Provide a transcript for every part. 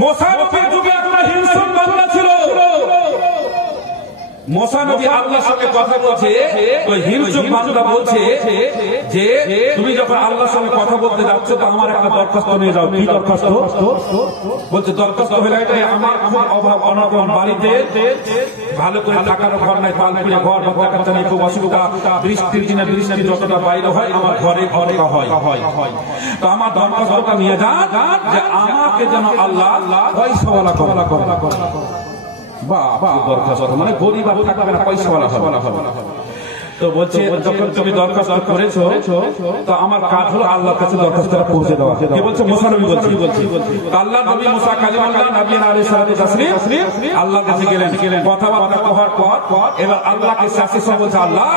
মুসা নবীর যুগে একটা হিংস্র বান্দা ছিল। মুসা নবী আল্লাহর সঙ্গে কথা বলছে, ওই হিংস্র বান্দা বলছে যে তুমি যখন আল্লাহর সঙ্গে কথা বলতে যাচ্ছ তো আমার একটা দরখাস্ত নিয়ে যাও। কি দরখাস্ত? বলছে দরখাস্ত হলো এটাই, আমার খুব অভাব অনটন, বাড়িতে ভালো করে থাকার ঘর নাই, পালপুরে ঘর, বাচ্চা কাচ্চা নেই, খুব অসুবিধা, বৃষ্টির দিনে বৃষ্টি যতটা বাইরে হয় আমার ঘরে ঘরে হয়। তো আমার দরখাস্তটা নিয়ে যান যে আমাকে যেন আল্লাহ পয়সাওয়ালা করে। দরখাস্ত মানে গরিব আর থাকবে না, পয়সাওয়ালা হবে। তো বলছে যখন তুমি দরখাস্ত করেছো তো আমার কাজ হলো আল্লাহর কাছে দরখাস্তটা পৌঁছে দেওয়া। কে বলছে? মুসা নবী বলছে। আল্লাহ নবী মুসা কালিমাল্লাহ নবী আলাইহিস সালাতু তাসলিম আল্লাহর কাছে গেলেন। কথাবার্তা করার পর এবার আল্লাহকে সাথে বলছে, আল্লাহ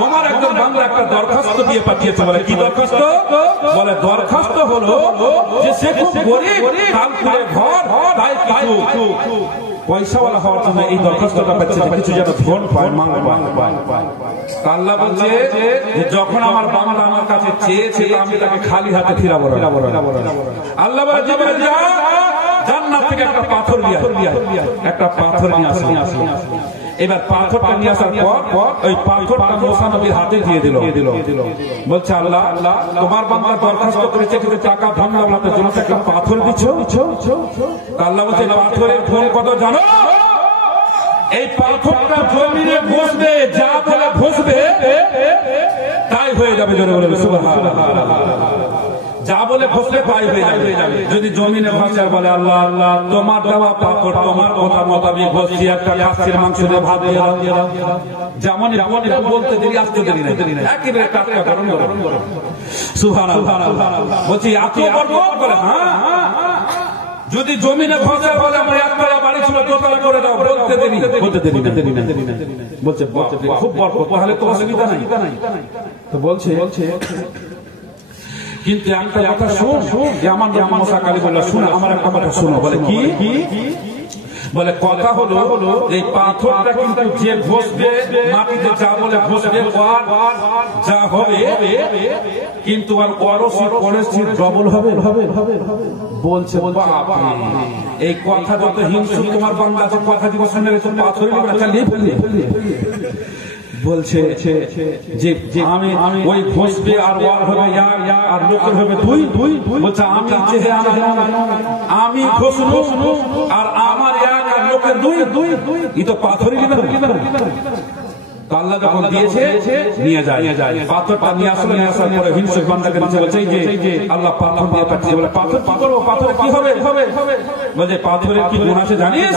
তোমার একজন বান্দা একটা দরখাস্ত দিয়ে পাঠিয়েছে। বলে কি দরখাস্ত? বলে দরখাস্ত হলো যে সে খুব গরিব, কালপুরে ঘর, তাই কিছু পয়সাওয়ালা হওয়ার জন্য এই দরখাস্তটা পাচ্ছে, কিছু যেন ধন পায়, মাল পায়। আল্লাহ বলছে যে যখন আমার বান্দা আমার কাছে চেয়েছে আমি তাকে খালি হাতে ফিরাবো না। আল্লাহ বলে জিবরিল যা জান্নাত থেকে একটা পাথর নিয়ে আসো। এবার পাথরটা নিয়ে আসার পর ওই পাথরটা মুসা নবীর হাতে দিয়ে দিল। বলছে আল্লাহ তোমার বান্দা দরখাস্ত করেছে কিন্তু টাকা ধন দৌলতের জন্য একটা পাথর দিচ্ছ। আল্লাহ বলছে পাথরের ধন কত জানো? এই পাথরটা জমিনে ঘষবে, যা বলে ঘষবে তাই হয়ে যাবে। জোরে বলে সুবহানাল্লাহ। যা বলে ঘষলে তাই হয়ে যাবে। যদি জমিনে ঘষে বলে আল্লাহ আল্লাহ তোমার দেওয়া পাথর তোমার কথা মোতাবেক ঘষছি, একটা খাসির মাংস দিয়ে ভাত দিয়ে দাও, যেমন বলতে দেরি আসতে দেরি না, একেবারে টাটকা গরম গরম। সুবহানাল্লাহ। বলছি এত বরকত? বলে হ্যাঁ। যদি জমিনে ঘষে বলে আমার একতলা বাড়ি ছিল দোতলা করে দাও, বলতে দেরি না। বলছে খুব বরকত, তাহলে তো অসুবিধা নাই। তো বলছে কিন্তু একটা কথা শুন, যে আমার মুসা কালিমুল্লাহ শুনে আমার একটা কথা শুনো। বলে কি? বলে কথা হলো এই পাথরটা কিন্তু যে ঘষবে মাটিতে যা বলে ঘষবে যা হবে কিন্তু আর পরিস্থিতি ডবল হবে। বলছে এই কথা যত হিংস্র তোমার বান্দা আছে, কথা যদি শুনে গেছে পাথর চালিয়ে ফেললে। বলছে যে আমি ওই ঘষবে আর ওয়ার হবে আর লোকের হবে দুই। বলছে আমি আমি ঘষবো আর আমার এক আর লোকের দুই। ই তো পাথরই আল্লাহ যখন দিয়েছে নিয়ে যায়। পাথরটা নিয়ে আসলে নিয়ে আসার পরে হিংস্র বান্দাকে বলছে যে আল্লাহ পাথর দিয়ে পাঠিয়ে। বলে পাথর কি করবো? পাথরে কি হবে? বলে পাথরের কি গুণ আছে জানিস?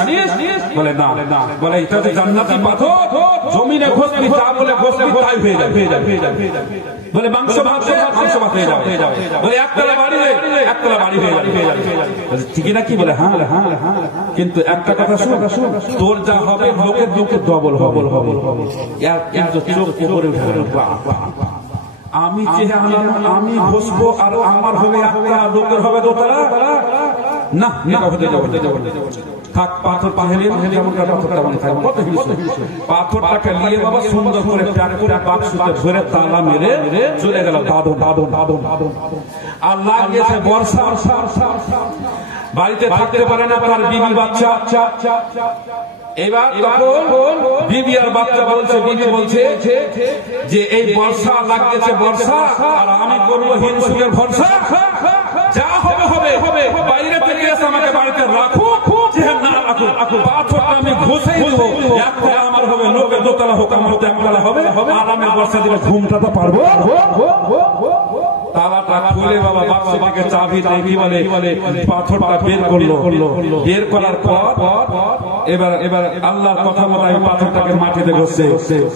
বলে না। বলে এটা তো জান্নাতি পাথর, জমিনে ঘষবি যা বলে ঘষবি তাই হয়ে যাবে। বলে মাংস ভাত হয়ে যাবে। বলে একতলা বাড়ি হয়ে যাবে। ঠিকই নাকি? বলে হ্যাঁ। কিন্তু একটা কথা শুন, তোর যা হবে লোকের ডবল হবে। আমি আমি ঘষবো আর আমার হবে একটা, লোকের হবে দোতলা না। থাক পাথর পাহেলে পাথরটাকে নিয়ে বাবা সুন্দর করে বাক্সতে ধরে তালা মেরে চলে গেল। দাদন আর লাগিয়েছে বর্ষা, বাড়িতে থাকতে পারে না তার বিবি বাচ্চা। এবার তখন বিবি আর বাচ্চা বিবি বলছে যে এই বর্ষা লাগিয়েছে বর্ষা আর আমি করবো হিংসুকের ভরসা, যা হবে বাইরে থেকে এসে আমাকে বাড়িতে রাখো, না রাখো পাথরটা আমি ঘষেই দেবো, একটা আমার হবে, লোকের দোতলা হোক আমার হতে একতলা হবে, আরামে বর্ষা দিলে ঘুমটা তো পারবো। তালাটা খুলে বাবা বাক্স থেকে চাবি দেখি বলে পাথরটা বের করলো। বের করার পর এবার আল্লাহর কথা মতো আমি পাথরটাকে মাটিতে ঘষছে।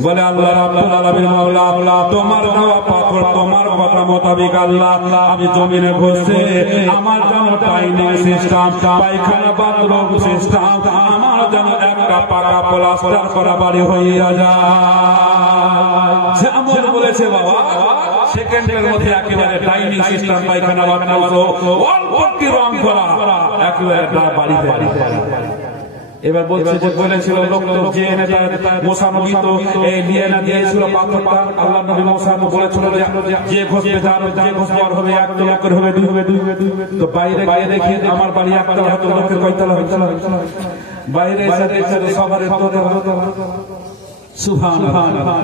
বলে আল্লাহ রাব্বুল আলামিন মাওলা তোমার দেওয়া পাথর তোমার কথা মোতাবেক আল্লাহ আমি জমিনে ঘষছে, আমার যেন ডাইনিং সিস্টেম, পায়খানা বাথরুম সিস্টেম, আমার যেন একটা পাকা প্লাস্টার করা বাড়ি হইয়া যায়। যেমন বলেছে বাবা সেকেন্ডের মধ্যে একেবারে ডাইনিং সিস্টেম, পায়খানা বাথরুম অল্প রং করা একেবারে বাড়িতে। এবার বলছে যে বলেছিল লোক যে মুসা নবী তো এই নিয়ে না দিয়েছিল পাথরটা, আল্লাহ নবী মুসা তো বলেছিল যে ঘষবে যার যে ঘষবার হবে একটা লোকের হবে দুই হবে তো বাইরে গিয়ে দেখি আমার বাড়ি একটা হয়তো লোকের কয়তলা হয়েছিল, বাইরে এসে দেখছে সবার সুবহানাল্লাহ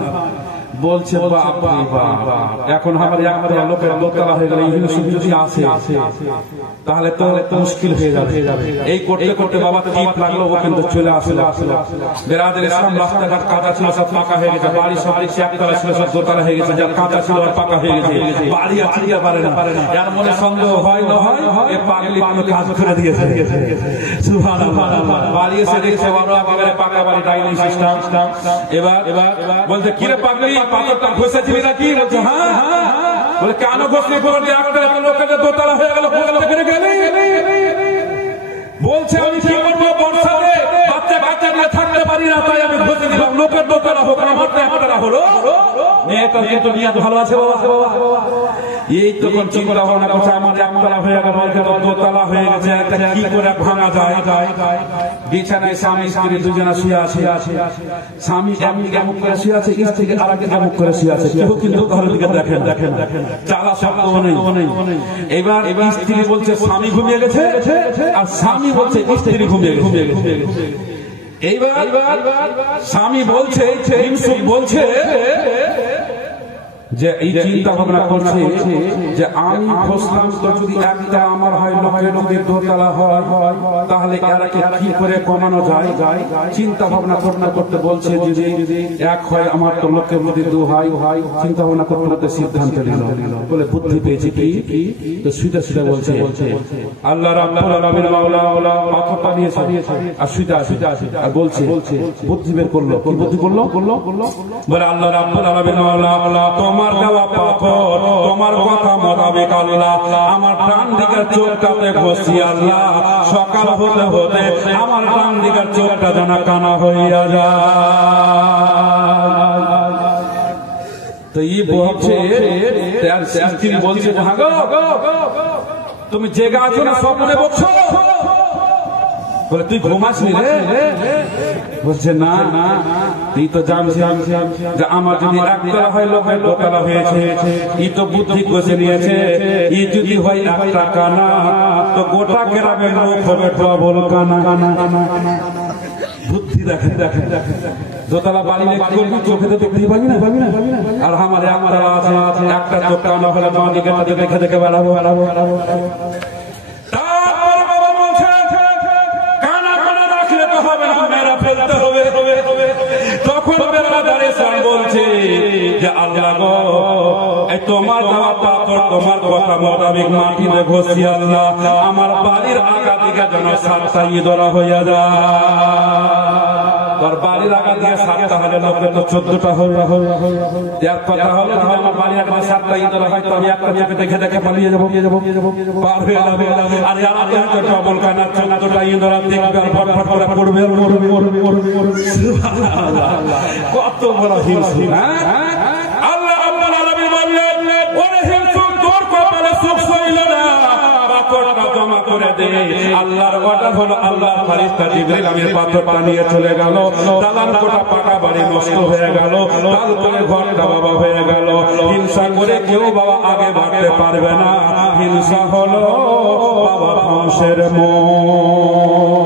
বলছে বাপ রে বাপ, এখন আমার একটা লোকের দোতলা হয়ে গেল, এই যদি আসে তাহলে তো মুশকিল হয়ে যাবে। এই করতে করতে বাবা টিপ লাগলো, ও কিন্তু চলে আসলো। বেরাদের ইসলাম রাস্তাঘাট কাঁচা ছিল সব পাকা হয়ে গেছে, বাড়ি সব একতলা ছিল সব দোতলা হয়ে গেছে, যা কাঁচা ছিল আর পাকা হয়ে গেছে, বাড়ি আর চিনতে পারে না। এর মনে সন্দেহ হয় না হয় এ পাগলি কোনো কাজ করে দিয়েছে। সুবহানাল্লাহ, বাড়ি এসে দেখছে বাবা একেবারে পাকা বাড়ি, ডাইনিং সিস্টেম। এবার বলছে কি রে পাগলি পাথরটা ঘষেছিলি নাকি? বলছে হ্যাঁ। বলে কেন ঘষলি? বলছে একটা লোকের দোতলা হয়ে গেল, বলছে আমি কি করবো বর্ষাতে বাচ্চা কাচ্চা নিয়ে থাকতে পারি না, তাই আমি ঘষে দিলাম, লোকের দোতলা হোক আমার তো একটা হলো। মেয়েটা কিন্তু নিয়াত ভালো আছে বাবা। এই তখন চিন্তা ভাবনা করছে আমার একতলা হয়ে গেল, দোতলা হয়ে গেছে, কি করে ভাঙা যায়। বিছানায় স্বামী স্ত্রী দুজনা শুয়ে আছে, স্বামী এমন করে শুয়ে আছে, স্ত্রী আর এক এমন করে শুয়ে আছে, কেউ কিন্তু ঘরের দিকে দেখেন চালা শব্দ নেই। এবার স্ত্রী বলছে স্বামী ঘুমিয়ে গেছে, আর স্বামী বলছে স্ত্রী ঘুমিয়ে গেছে। এইবার স্বামী বলছে যে এই চিন্তা ভাবনা করছে যে আমি ঘষলাম তো যদি একটা আমার হয়, লোকের লোকের দোতলা হয়, তাহলে এরাকে কি করে কমানো যায়। চিন্তা ভাবনা করতে বলছে যদি এক হয় আমার তো লোকের মধ্যে দু হয়। চিন্তা ভাবনা করতে সিদ্ধান্ত নিল, বলে বুদ্ধি পেয়েছি কি তো সুইটা বলছে আল্লাহ রাব্বুল আলামিন মাওলা পাথর পানিয়েছে আর সুইটা আর বলছে বুদ্ধি বের করলো। কি বুদ্ধি করলো? বলে আল্লাহ রাব্বুল আলামিন মাওলা তোমার দেওয়া পাথর তোমার কথা মোতাবেক আল্লাহ আমার ডান দিকের চোখটাতে ঘষি আল্লাহ, সকাল হতে হতে আমার ডান দিকের চোখটা যেন কানা হইয়া যায়। তো এই বলছে স্ত্রী বলছে তুমি জেগে আছো না স্বপ্নে বলছো? বলে তুই ঘুমাস নি রে? বলছে না তুই তো জানছি যে আমার যদি একতলা হয় লোকের দোতলা হয়েছে, ই তো বুদ্ধি কষে নিয়েছে, ই যদি হয় একটা কানা তো গোটা গ্রামের লোক হবে ডবল কানা। বুদ্ধি দেখে দোতলা বাড়ি করবি, চোখে তো দেখতে পাবি না। আর আমার আছে একটা চোখ কানা হলে বাঁ দিকে দেখে বেড়াবো। তখন বলছে যে আল্লাহ গো তোমার দেওয়া পাথর তোমার কথা মোতাবেক মাটিতে ঘষি আল্লাহ আমার বাড়ির আগা দিকে যেন 7টা ইঁদুরা হইয়া যায়। তোর বাড়ির আগা দিয়ে 7টা হলে লোকের তো 14টা হবে। এক কথা হলো আমার বাড়ির আগা 7টা ইঁদুরা হয় তো আমি একটা চোখে দেখে পালিয়ে যাবো, পার হয়ে যাবে। আর যারা ডবল কানা 14টা ইঁদুরা দেখবে আর ফটফট করে পড়বে। কত বড় হিংসু না! আল্লাহ রাব্বুল আলামিন বললেন ওরে হিংসু তোর কপালে সুখ ছিল না, পাথরটা জমা করে দে। আল্লাহর অর্ডার হলো আল্লাহর ফেরেশতা জিবরিল আমিন পাথরটা নিয়ে চলে গেল। দালান কোটা পাকা বাড়ি নষ্ট হয়ে গেল, তাল করে ঘরটা বাবা হয়ে গেল। হিংসা করে কেউ বাবা আগে বাড়তে পারবে না। হিংসা হলো বাবা ধ্বংসের মূল।